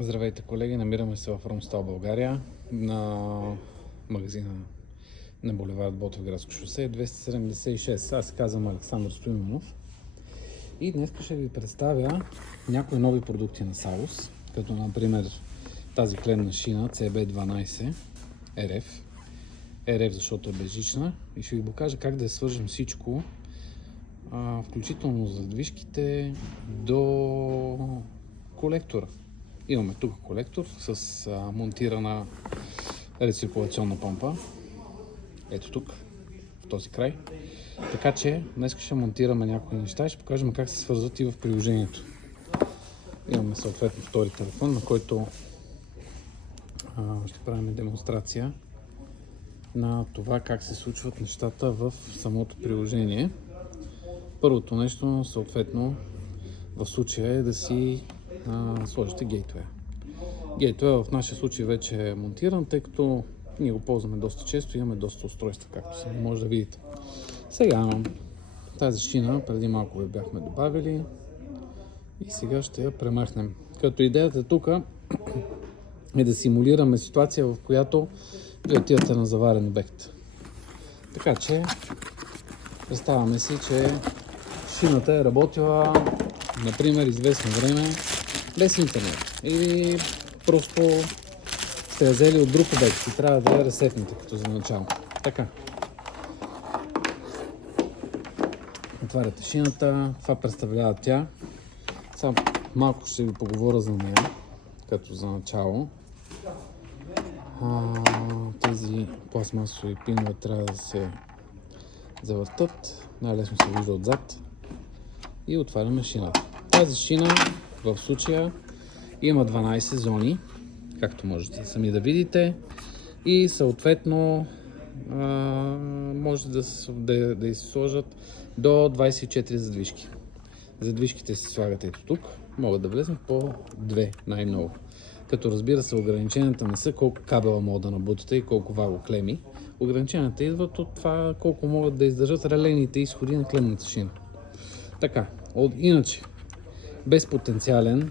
Здравейте, колеги! Намираме се в Ромстал, България, на магазина на булевард Ботевградско шосе 276. Аз се казвам Александър Стоименов и днес ще ви представя някои нови продукти на Salus, като например тази клемна шина CB12 RF. RF, защото е безжична, и ще ви покажа как да свържем всичко, включително задвижките до колектора. Имаме тук колектор с монтирана рециркулационна помпа. Ето тук, в този край. Така че днес ще монтираме някои неща и ще покажем как се свързват и в приложението. Имаме съответно втори телефон, на който ще правим демонстрация на това как се случват нещата в самото приложение. Първото нещо, съответно, в случая е да си сложите гейтвея. Гейтвея в нашия случай вече е монтиран, тъй като ние го ползваме доста често и имаме доста устройства, както сами може да видите. Сега тази шина преди малко я бяхме добавили и сега ще я премахнем. Като идеята тук е да симулираме ситуация, в която ви отивате на заварен обект. Така че представяме си, че шината е работила, например, известно време без интернет или просто сте я взели от друг обект и трябва да я ресетнете като за начало. Така. Отваряте шината, това представлява тя. Само малко ще ви поговоря за нея, като за начало. Тези пластмасови пинове трябва да се завъртат. Най-лесно се вижда отзад. И отваряме шината. Тази шина в случая има 12 зони, както можете сами да видите, и съответно може да изсложат до 24 задвижки. Задвижките се слагат ето тук, могат да влезнат по 2 най-много. Като разбира се, ограниченията не са колко кабела могат да набутате и колко валоклеми. Ограниченията идват от това колко могат да издържат релейните изходи на клемната шина. Така, иначе без потенциален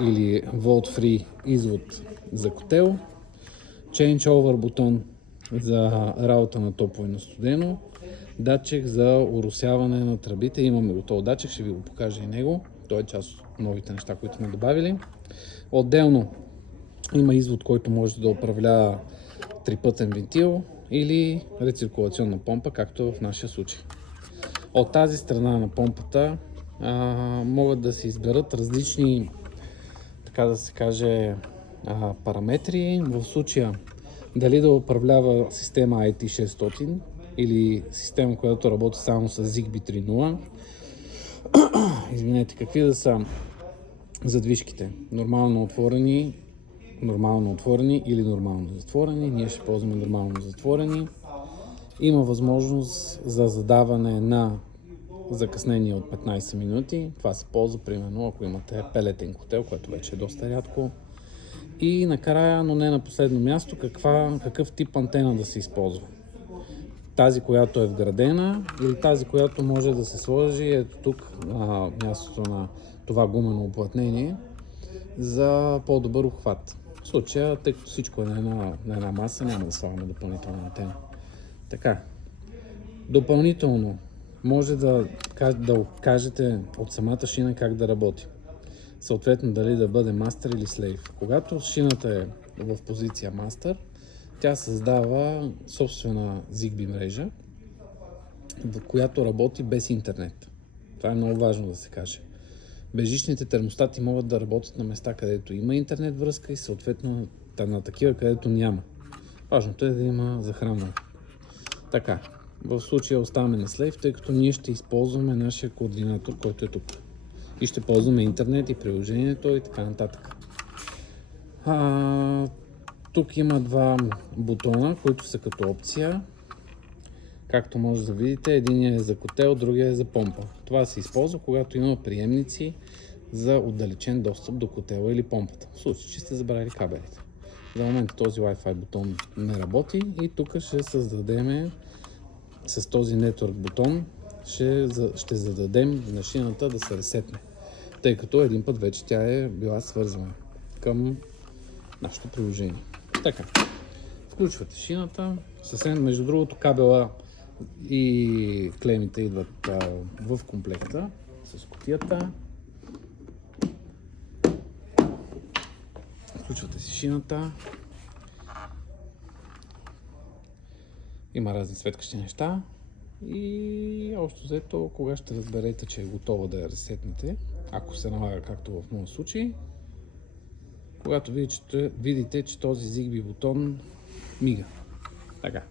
или volt-free извод за котел, change-over бутон за работа на топло и на студено, датчик за оросяване на тръбите. Имаме готов датчик, ще ви го покажа и него. Той е част от новите неща, които сме добавили. Отделно има извод, който може да управлява трипътен вентил или рециркулационна помпа, както е в нашия случай. От тази страна на помпата могат да се изберат различни, така да се каже, параметри. В случая дали да управлява система IT600 или система, която работи само с ZigBee 3.0. Извинете, какви да са задвижките? Нормално отворени или нормално затворени. Ние ще ползваме нормално затворени. Има възможност за задаване на закъснение от 15 минути. Това се ползва примерно ако имате пелетен котел, което вече е доста рядко. И накрая, но не на последно място, какъв тип антена да се използва. Тази, която е вградена, или тази, която може да се сложи ето тук на мястото на това гумено уплътнение за по-добър обхват. В случая, тъй като всичко е на една маса, няма да слагаме допълнителна антена. Така, допълнително може да кажете от самата шина как да работи. Съответно, дали да бъде мастер или слейв. Когато шината е в позиция мастер, тя създава собствена ZigBee мрежа, в която работи без интернет. Това е много важно да се каже. Безжичните термостати могат да работят на места, където има интернет връзка и съответно на такива, където няма. Важното е да има захранване. Така, в случая оставаме на слейв, тъй като ние ще използваме нашия координатор, който е тук. И ще ползваме интернет и приложението и така нататък. Тук има два бутона, които са като опция. Както може да видите, единият е за котел, другия е за помпа. Това се използва, когато има приемници за отдалечен достъп до котела или помпата. В случай, че сте забравили кабелите. За момента този Wi-Fi бутон не работи и тук ще създадем с този Network бутон, ще зададем на шината да се ресетне. тъй като един път вече тя е била свързана към нашето приложение. Така, включвате шината, съвсем между другото кабела и клемите идват в комплекта с кутията. Включвате си шината. Има разни светкащи неща и общо взето, кога ще разберете, че е готова да я ресетнете, ако се налага както в моят случай, когато видите, че този Zigbee бутон мига. Така.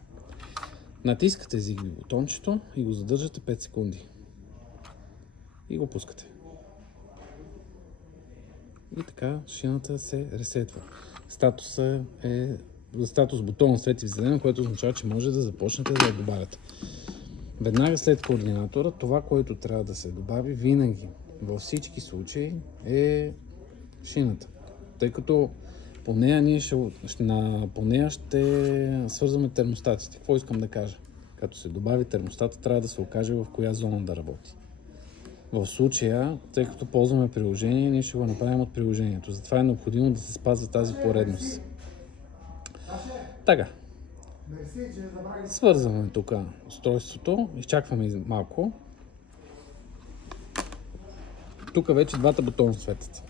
Натискате Zigbee бутончето и го задържате 5 секунди. И го пускате. И така шината се ресетва. Статус бутон свети в зелено, което означава, че може да започнете да я добавяте. Веднага след координатора, това, което трябва да се добави винаги, във всички случаи, е шината. Тъй като по нея ще свързваме термостатите. Какво искам да кажа? Като се добави термостата, трябва да се окаже в коя зона да работи. В случая, тъй като ползваме приложение, ние ще го направим от приложението. Затова е необходимо да се спазва тази поредност. Така. Свързваме тук устройството, изчакваме малко. Тук вече двата бутона светят.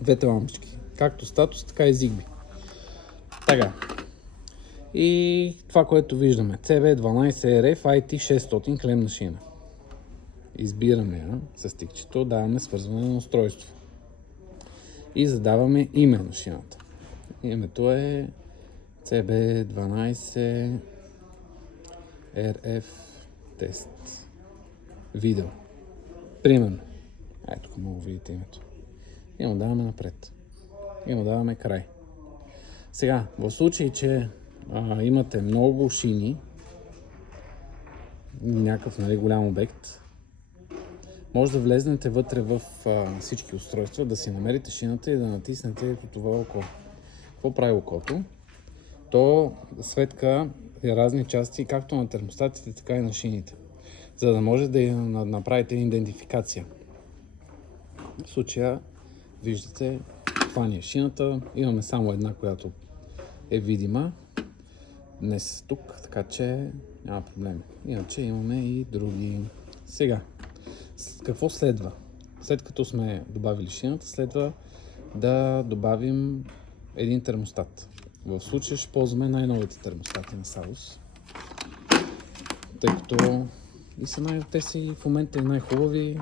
Двете лампички. Както статус, така и Zigbee. Така. И това, което виждаме. CB12RF IT600 клемна шина. Избираме я с тикчето, даваме свързване на устройство. И задаваме име на шината. Името е CB12RF тест. Видео. Примерно. Ето, тук мога да видите името. И му даваме напред. И му даваме край. Сега, в случай, че имате много шини, някакъв голям обект, може да влезнете вътре в всички устройства, да си намерите шината и да натиснете ето това око. Какво прави окото? То светка разни части, както на термостатите, така и на шините, за да може да направите идентификация. В случая виждате, това ни е шината, имаме само една, която е видима днес тук, така че няма проблем. Иначе имаме и други. Сега, какво следва? След като сме добавили шината, следва да добавим един термостат. В случая ще ползваме най-новите термостати на Salus, тъй като те си в момента най-хубави,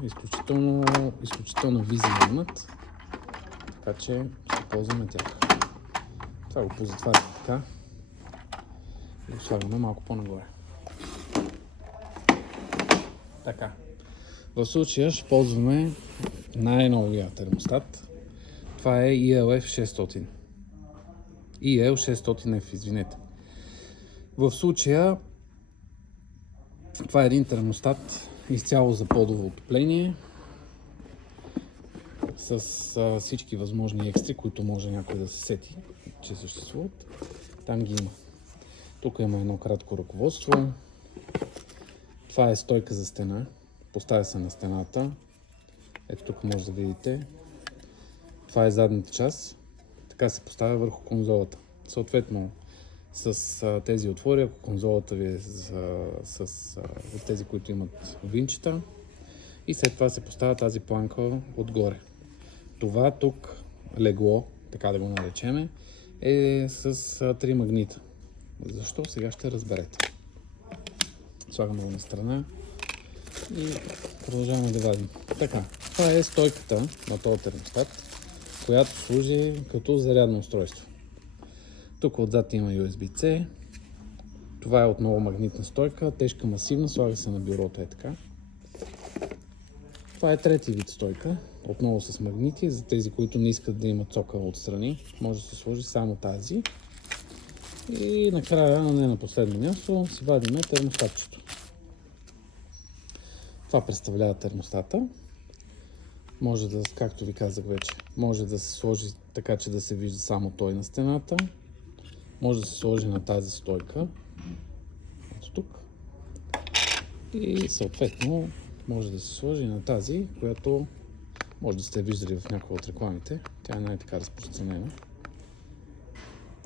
изключително визия имат, така че ще ползваме тях. Това го позатваряме така и го слагаме малко по-нагоре. Така. В случая ще ползваме най-новия термостат. Това е ELF600. EL600F, извинете. В случая това е един термостат изцяло за подово отопление с всички възможни екстри, които може някой да се сети, че съществуват. Там ги има. Тук има едно кратко ръководство. Това е стойка за стена. Поставя се на стената. Ето тук може да видите. Това е задната част. Така се поставя върху конзолата. Съответно, с тези отвори, ако конзолата ви е от тези, които имат винчета, и след това се поставя тази планка отгоре. Това тук легло, така да го наречеме, е с 3 магнита. Защо? Сега ще разберете. Слагаме го на страна и продължаваме да вадим. Така, това е стойката на този термостат, която служи като зарядно устройство. Тук отзад има USB-C. Това е отново магнитна стойка, тежка, масивна, слага се на бюрото, е така. Това е трети вид стойка, отново с магнити. За тези, които не искат да имат цокъл отстрани, може да се сложи само тази. И накрая, не на последно място, си вадиме термостатчето. Това представлява термостата. Може да, както ви казах вече, може да се сложи така, че да се вижда само той на стената. Може да се сложи на тази стойка. Ето тук. И съответно може да се сложи на тази, която Може да сте виждали в някои от рекламите. Тя е най-така разпространена.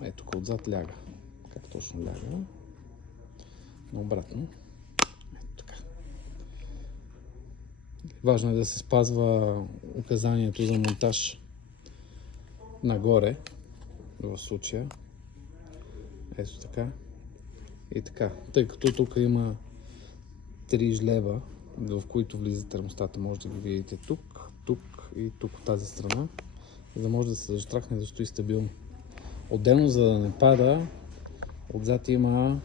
Ето тук отзад ляга. Как точно ляга? Наобратно. Ето така. Важно е да се спазва указанието за монтаж нагоре, в случая. Ето така. И така. Тъй като тук има 3 жлеба, в които влиза термостата, може да ги видите тук, тук и тук от тази страна, за да може да се заштракне да стои стабилно. Отделно, за да не пада, отзад има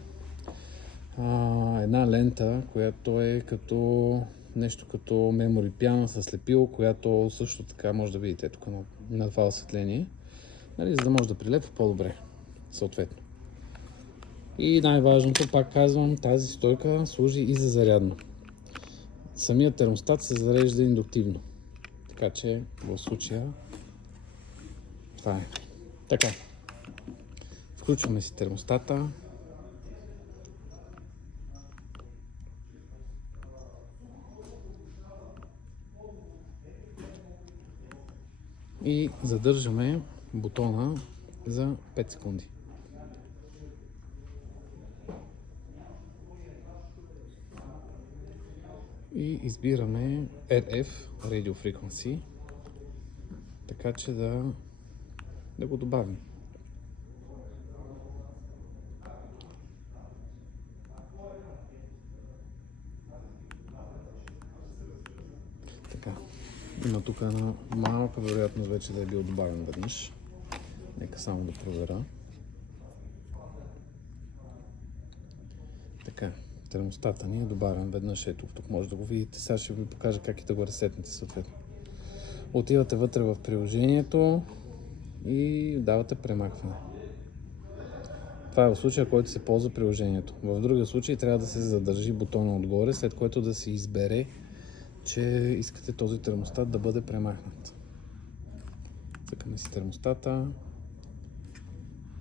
една лента, която е като нещо като мемори пяна с лепило, която също така може да видите тук на това осветление, нали, за да може да прилепва по-добре, съответно. И най-важното, пак казвам, тази стойка служи и за зарядно. Самият термостат се зарежда индуктивно, така че в случая това е. Така, включваме си термостата. И задържаме бутона за 5 секунди. И избираме RF, Radio Frequency, така че да го добавим. Така, има тук една малка вероятност вече да е бил добавен веднъж. Нека само да проверя. Така, термостата ни е добавен веднъж. Ето, тук може да го видите. Сега ще ви покажа как и да го ресетнете съответно. Отивате вътре в приложението и давате премахване. Това е в случая, който се ползва приложението. В другия случай трябва да се задържи бутона отгоре, след което да се избере, че искате този термостат да бъде премахнат. Цъкаме си термостата.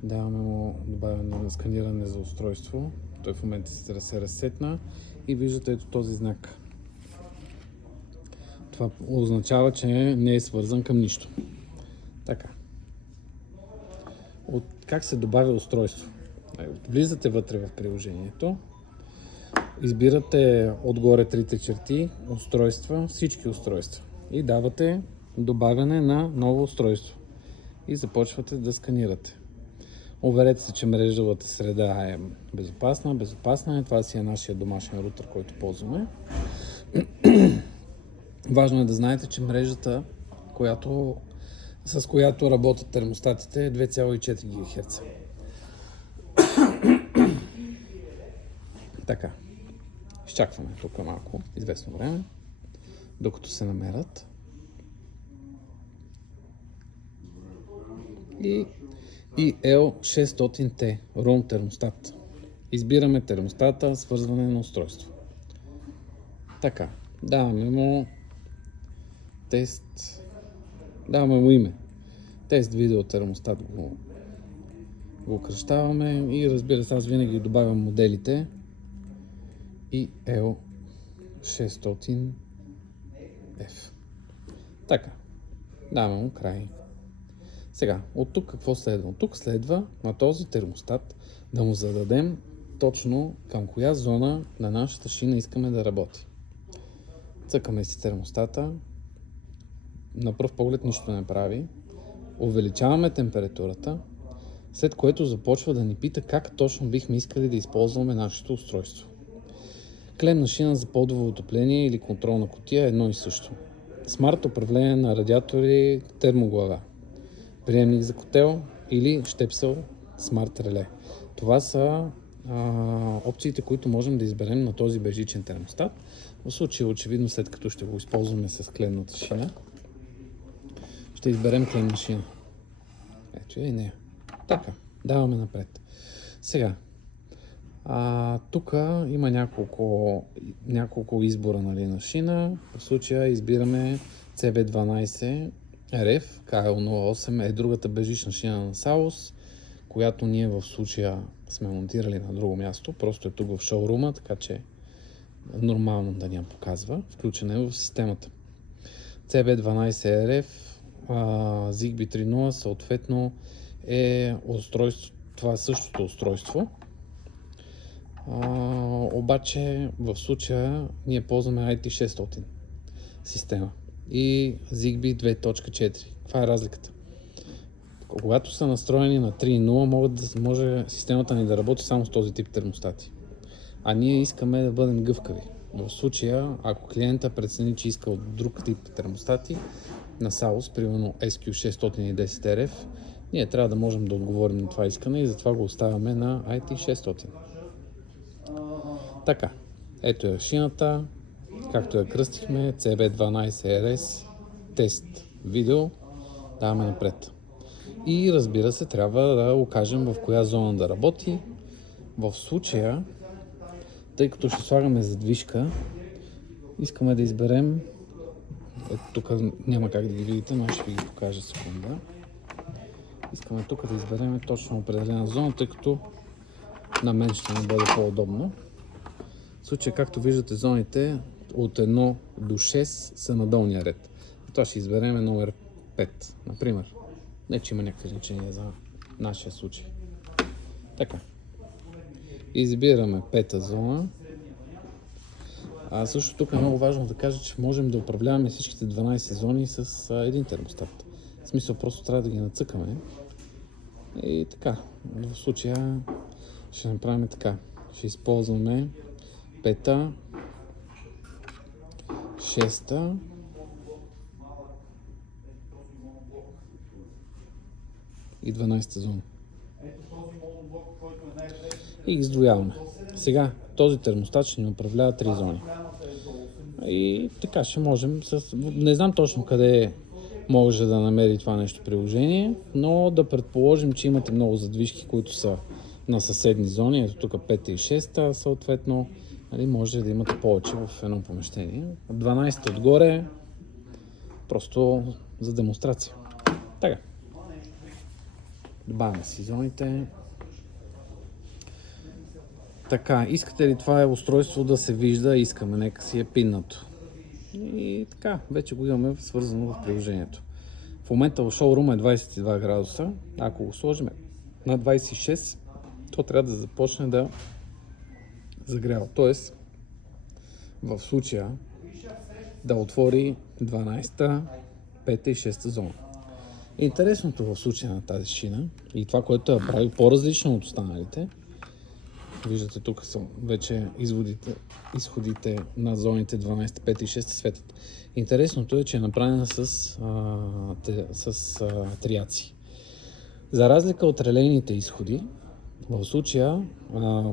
Даваме му добавяне на сканиране за устройство. Той в момента се разсетна и виждате ето този знак. Това означава, че не е свързан към нищо. Така. Как се добавя устройство? Влизате вътре в приложението, избирате отгоре трите черти, устройства, всички устройства и давате добавяне на ново устройство и започвате да сканирате. Уверете се, че мрежовата среда е безопасна. Безопасна е. Това си е нашия домашен рутер, който ползваме. Важно е да знаете, че мрежата, с която работят термостатите, е 2,4 ГГц. Така. Изчакваме тук малко, известно време, докато се намерят. И L600T Room термостат. Избираме термостата, свързване на устройство. Така, даваме му тест, даваме му име. Тест видео термостат го кръщаваме и разбира се, аз винаги добавям моделите и L600F. Така, даваме му край. Сега, от тук какво следва? От тук следва на този термостат да му зададем точно към коя зона на нашата шина искаме да работи. Цъкаме си термостата, на пръв поглед нищо не прави, увеличаваме температурата, след което започва да ни пита как точно бихме искали да използваме нашето устройство. Клемна шина за подово отопление или контролна кутия е едно и също. Смарт управление на радиатори, термоглава, приемник за котел или щепсел смарт реле. Това са опциите, които можем да изберем на този безжичен термостат. В случая, очевидно, след като ще го използваме с клемната шина, ще изберем клемна шина. Ето и нея. Така, даваме напред. Сега, тук има няколко избора, нали, на шина. В случая избираме CB12 RF KL08 е другата безжична шина на Saus, която ние в случая сме монтирали на друго място. Просто е тук в шоурума, така че нормално да ни я показва. Включена е в системата. CB12RF, Zigbee 3.0 съответно е устройство, това е същото устройство. Обаче в случая ние ползваме IT600 система и Zigbee 2.4. Каква е разликата? Когато са настроени на 3.0, може системата ни да работи само с този тип термостати. А ние искаме да бъдем гъвкави. В случая, ако клиента прецени, че иска от друг тип термостати на SAUS, примерно SQ610RF, ние трябва да можем да отговорим на това искане и затова го оставяме на IT600. Така, ето е шината, както я кръстихме, CB12RS, тест видео, даваме напред. И разбира се, трябва да окажем в коя зона да работи. В случая, тъй като ще слагаме задвижка, искаме да изберем, ето тук няма как да ги видите, но ще ви ги покажа секунда. Искаме тук да изберем точно определена зона, тъй като на мен ще ми бъде по-удобно. В случая, както виждате, зоните от 1 до 6 са на долния ред. Това ще изберем номер 5, например. Не, че има някакви значения за нашия случай. Така. Избираме пета зона. Също тук е много важно да кажа, че можем да управляваме всичките 12 зони с един термостат. В смисъл, просто трябва да ги нацъкаме. И така. В случая ще направим така. Ще използваме пета, шеста и 12-та зона. И ги издвояваме. Сега този термостат ще ни управлява 3 зони. И така ще можем не знам точно къде може да намери това нещо приложение, но да предположим, че имате много задвижки, които са на съседни зони. Ето тук 5 и 6 съответно. Може да имате повече в едно помещение. 12 отгоре, просто за демонстрация. Така. Добавяме си зоните. Така, искате ли това устройство да се вижда? Искаме, нека си е пиннато. И така, вече го имаме свързано в приложението. В момента в шоурума е 22 градуса. Ако го сложим на 26, то трябва да започне да загрява. Тоест, в случая да отвори 12-та, 5-та и 6-та зона. Интересното в случая на тази шина и това, което я прави по-различно от останалите, виждате тук са вече изходите на зоните 12, 5 и 6 светят. Интересното е, че е направена с триаци. За разлика от релейните изходи, в случая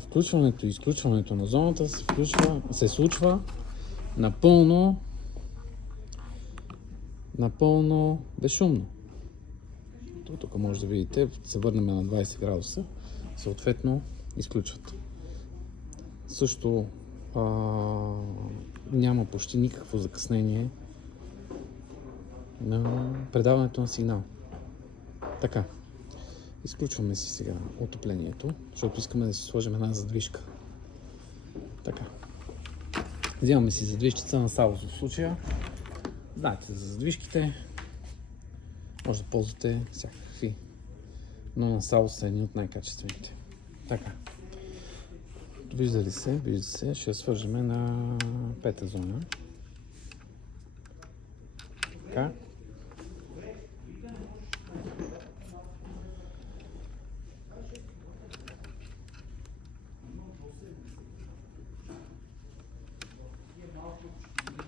включването и изключването на зоната се случва напълно безшумно. Тук може да видите, се върнем на 20 градуса, съответно изключват. Също няма почти никакво закъснение на предаването на сигнал. Така, изключваме си сега отоплението, защото искаме да си сложим една задвижка. Така, взимаме си задвижчица на SAUS в случая. Знаете за задвижките, може да ползвате всякакви, но на SAUS са едни от най-качествените. Така. Вижда се, ще свържем на пета зона. Така.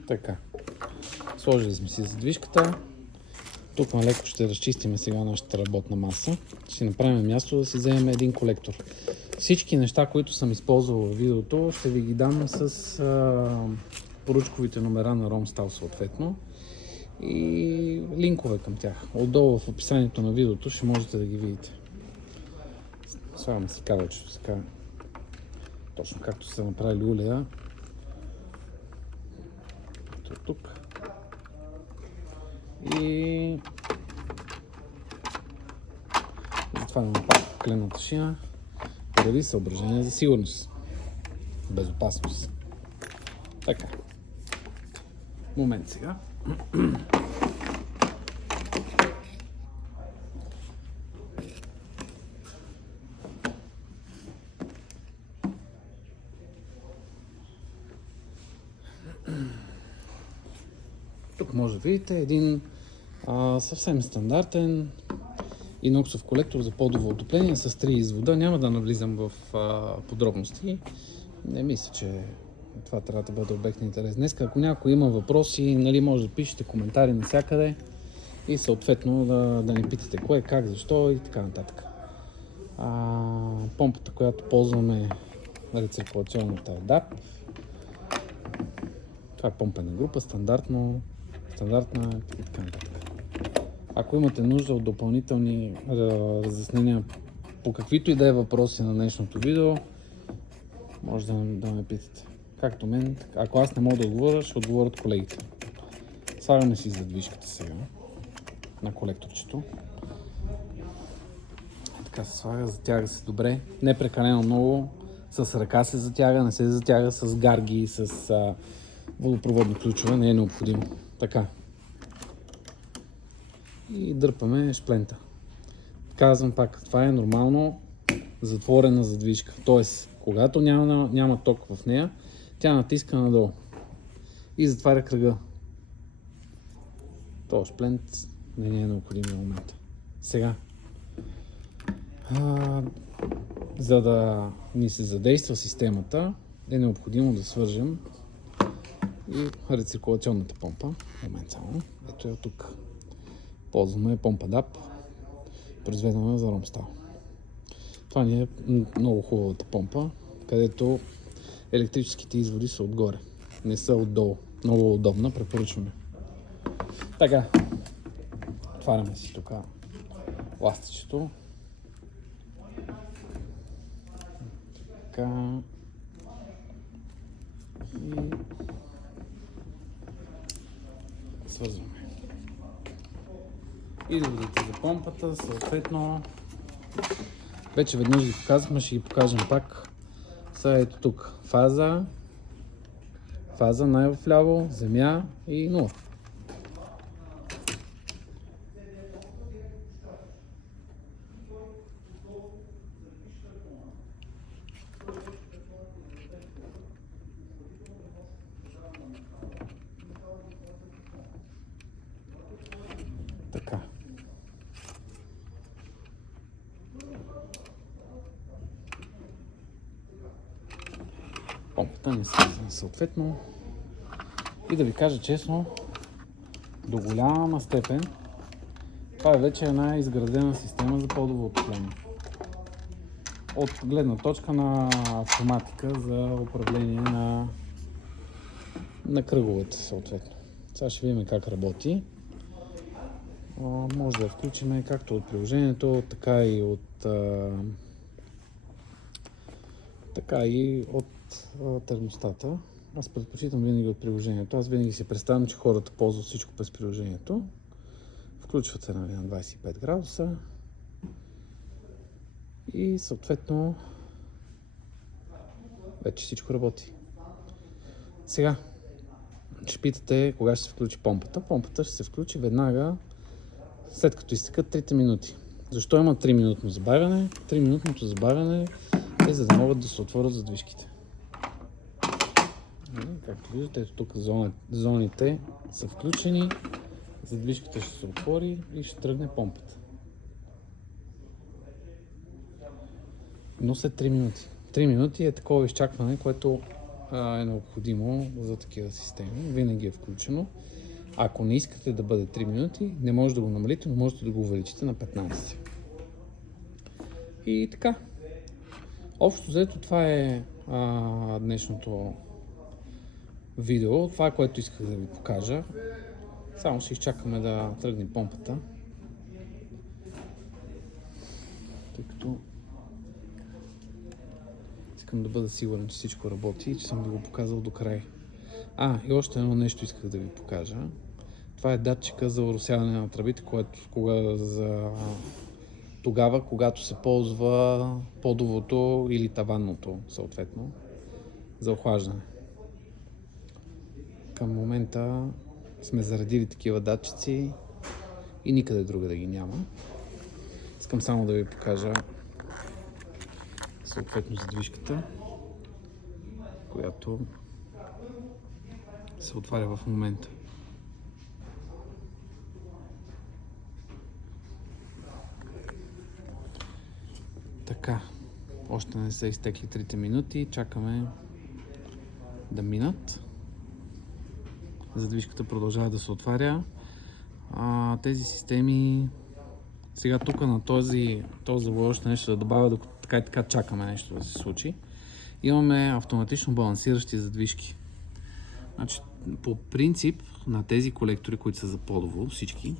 Така. Сложили сме си задвижката. Тук малеко ще разчистим сега нашата работна маса. Ще направим място да си вземем един колектор. Всички неща, които съм използвал в видеото, ще ви ги дам с поръчковите номера на Romstal съответно и линкове към тях. Отдолу в описанието на видеото ще можете да ги видите. Слагаме си кабелчето така, точно както са направили улея. Ето тук. И затваряме пак клемната шина поради съображение за сигурност, безопасност. Така. Момент сега. Тук може да видите един съвсем стандартен иноксов колектор за подово отопление с 3 извода. Няма да навлизам в подробности. Не мисля, че това трябва да бъде обект на интерес. Днес, ако някой има въпроси, нали, може да пишете коментари навсякъде и съответно да ни питате кое, как, защо и така нататък. Помпата, която ползваме, рециркулационната е DAP. Това е помпена група, стандартна и така нататък. Ако имате нужда от допълнителни разяснения по каквито и да е въпроси на днешното видео, може да ме питате. Както мен, ако аз не мога да отговоря, ще отговорят колегите. Слагаме си задвижката сега на колекторчето. Така се слага, затяга се добре, не прекалено много, с ръка се затяга, не се затяга с гарги, с водопроводни ключове, не е необходимо. Така. И дърпаме шплента. Казвам пак, това е нормално затворена задвижка. Тоест, когато няма ток в нея, тя натиска надолу и затваря кръга. Този шплент не е необходим в момента. Сега, за да ни се задейства системата, е необходимо да свържем и рециркулационната помпа. Момент само. Ето я тук. Ползваме помпа DAP, произведена за Ромстал. Това ни е много хубавата помпа, където електрическите изводи са отгоре, не са отдолу. Много удобна, препоръчваме. Така, отваряме си тук ластичето. Така. И свързваме. Изводите за помпата, съответно, вече веднъж ги показахме, ще ги покажем пак. Сега ето тук фаза най-вляво, земя и 0. Така. Помпата не свързана съответно. И да ви кажа честно, до голяма степен това е вече една изградена система за подово отопление. От гледна точка на автоматика за управление на кръговете съответно. Сега ще видим как работи. Може да я включим както от приложението, така и от термостата. Аз предпочитам винаги от приложението. Аз винаги си представям, че хората ползват всичко през приложението. Включват се на 25 градуса и съответно вече всичко работи. Сега ще питате кога ще се включи помпата. Помпата ще се включи веднага след като изтекат 3 минути. Защо има 3-минутно забавяне? 3-минутното забавяне е за да могат да се отворят задвижките. Както виждате, ето тук зоните са включени, задвижката ще се отвори и ще тръгне помпата. Но след 3 минути. 3 минути е такова изчакване, което е необходимо за такива системи. Винаги е включено. Ако не искате да бъде 3 минути, не може да го намалите, но можете да го увеличите на 15. И така. Общо взето това е днешното видео. Това е което исках да ви покажа. Само ще изчакаме да тръгне помпата. Тъй като искам да бъда сигурен, че всичко работи и че съм ви го показал до край. И още едно нещо исках да ви покажа. Това е датчика за оросяване на тръбите, тогава, когато се ползва подовото или таванното, съответно, за охлаждане. Към момента сме заредили такива датчици и никъде друга да ги няма. Искам само да ви покажа съответно задвижката, която се отваря в момента. Така, още не са изтекли 3 минути, чакаме да минат. Задвижката продължава да се отваря. Тези системи, сега тук на този завой още нещо да добавя, докато така и така чакаме нещо да се случи. Имаме автоматично балансиращи задвижки. Значи, по принцип на тези колектори, които са за подово, всички,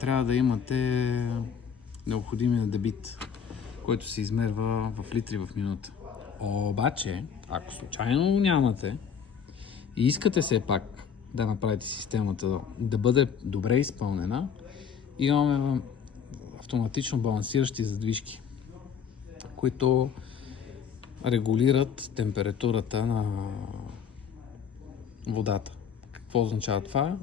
трябва да имате необходимия дебит, който се измерва в литри в минута. Обаче, ако случайно нямате и искате все пак да направите системата да бъде добре изпълнена, имаме автоматично балансиращи задвижки, които регулират температурата на водата. Какво означава това?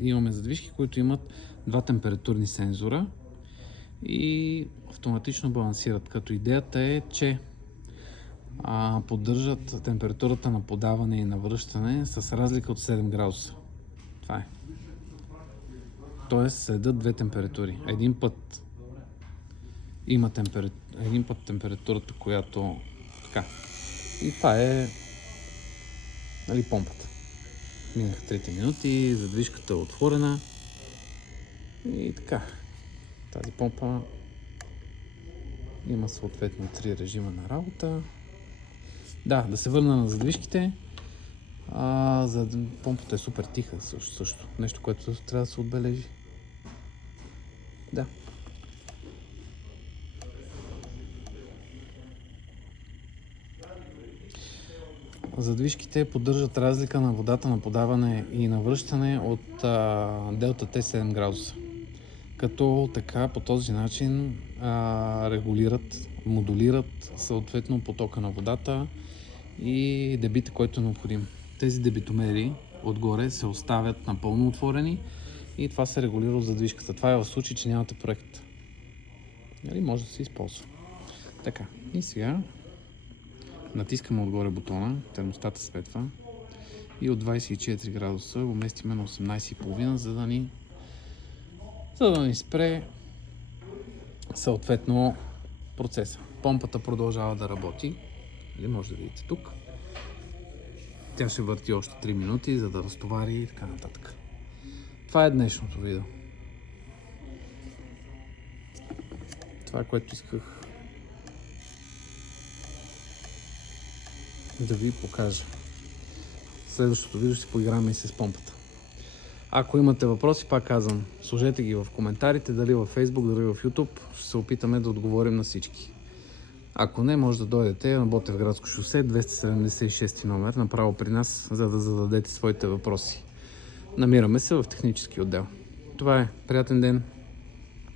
Имаме задвижки, които имат 2 температурни сензора и автоматично балансират. Като идеята е, че поддържат температурата на подаване и на връщане с разлика от 7 градуса. Това е. Тоест следят 2 температури. Един път температурата, която така. И това е помпата. Минаха 3 минути, задвижката е отворена и така. Тази помпа има съответно 3 режима на работа. Да се върна на задвижките. Помпата е супер тиха също. Нещо, което трябва да се отбележи. Да. Задвижките поддържат разлика на водата на подаване и на връщане от делта Т 7 градуса. Като така по този начин регулират, модулират съответно потока на водата и дебита, който е необходим. Тези дебитомери отгоре се оставят напълно отворени и това се регулира от задвижката. Това е в случай, че нямате проект. Може да се използва. Така, и сега натискаме отгоре бутона, термостата светва и от 24 градуса го местиме на 18,5, за да ни спре съответно процеса. Помпата продължава да работи. Може да видите тук. Тя ще върти още 3 минути, за да разтовари и така нататък. Това е днешното видео. Това е, което исках да ви покажа. В следващото видео ще поиграме и с помпата. Ако имате въпроси, пак казвам, сложете ги в коментарите, дали в Facebook, дали в YouTube. Ще се опитаме да отговорим на всички. Ако не, може да дойдете на Ботевградско шосе, 276 номер, направо при нас, за да зададете своите въпроси. Намираме се в технически отдел. Това е. Приятен ден!